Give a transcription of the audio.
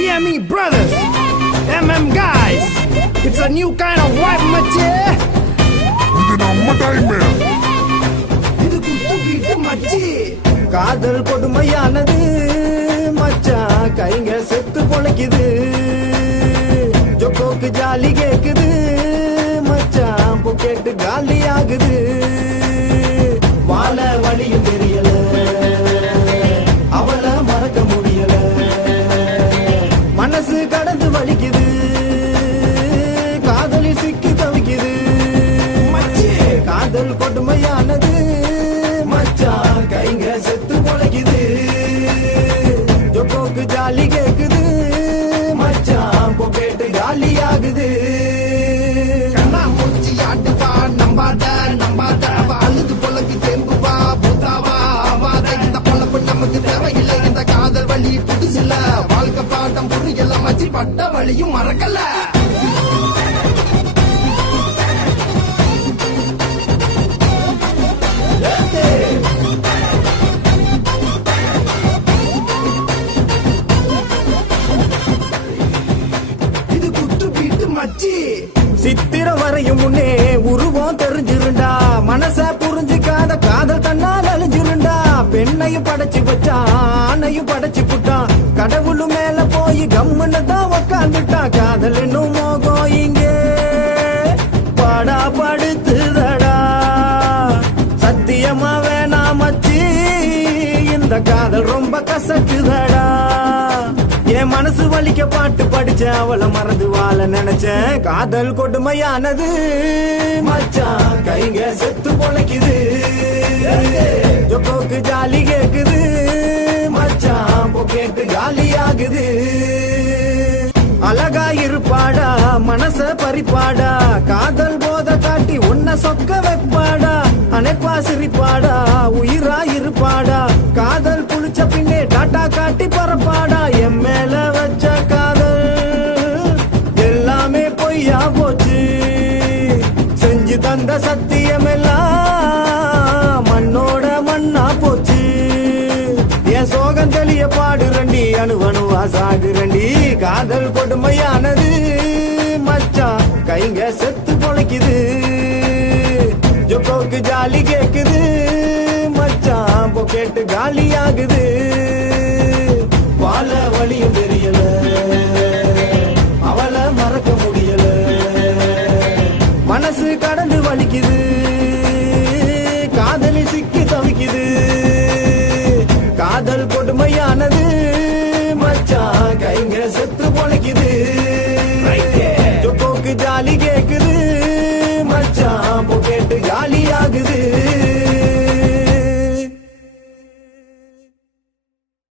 VME brothers, MM guys. It's a new kind of vibe, mache. இது நம்ம time. இது குத்து பீட்டு மச்சி. காதல் கொடுமையானது மச்சான், கைங்க செத்து பொழைக்குது. ஜொக்கோக்கு ஜாலி கேக்குது மச்சான், பொக்கெட்டு காலி ஆகுது. வாழ வழியும் தெரியல, அவளை மறக்க முடியல. மனசு கடந்து வலிக்குது, காதலில் சிக்கி தவிக்குது. காதல் கொடுமையானது மச்சான், கைங்க செத்து பொழைக்குது. ஜொக்கோக்கு ஜாலி கேக்குது மச்சான், பொக்கெட்டு காலி ஆகுது. கண்ணா மூச்சி ஆட்டுவா, நம்பாத நம்பாத. அழுது பொழக்கு தெம்புவா, புத்தாவா ஆவாத. இந்த பொழப்பு நமக்கு தேவையில்லை, இந்த காதல் வழி புதுசில்ல. வாழ்க்கை பாட்டம் புரியல மச்சி, பட்ட வழியும் மறக்கல. இது குத்து பீட்டு மச்சி. சித்திர வரையும் முன்னே உருவம் தெரிஞ்சிருண்டா, மனச புரிஞ்சுக்காத காதல் தன்னால் அழிஞ்சிருண்டா. பெண்ணையும் படைச்சு வச்சான், ஆணையும் படைச்சு புட்டான். கடவுளும் மேல போய் கம்முன்னு தான் உக்காந்துட்டான். காதல் என்னும் மோகம் இங்கே பாடா படுத்துதடா. சத்தியமா வேணா மச்சி, இந்த காதல் ரொம்ப கசக்குதடா. என் மனசு வலிக்க பாட்டு படிச்சேன், அவளை மறந்து வாழ நினைச்சேன். காதல் கொடுமையானது மச்சான், கைங்க செத்து பொழைக்குது. ஜொக்கோக்கு ஜாலி கேக்குது மச்சான், பொக்கெட்டு காலி ஆகுது. அழகா இருப்பாடா, மனச பறிப்பாடா. காதல் போத காட்டி உன்னை சொக்க வைப்பாடா. அனைப்பா சிரிப்பாடா, உயிரா இருப்பாடா. காதல் புளிச்ச பின்னே டாட்டா காட்டி பறப்பாடா. என் மேல வச்ச காதல் எல்லாமே பொய்யா போச்சு. செஞ்சு தந்த சத்தியம் எல்லாம் மண்ணோட மண்ணா போச்சு. என் சோகம் தெளிய பாடுறண்டி, அணுவணுவா சாகுறண்டி. காதல் கொடுமையானது மச்சான், கைங்க செத்து பொழைக்குது. ஜொக்கோக்கு ஜாலி கேக்குது மச்சான், பொக்கெட்டு காலி ஆகுது. வாழ வழியும் தெரியல, அவளை மறக்க முடியல. மனசு கடந்து வலிக்குது, காதலில் சிக்கி தவிக்குது. காதல் கொடுமையானது மச்சான், கைங்க செத்து பொழைக்குது.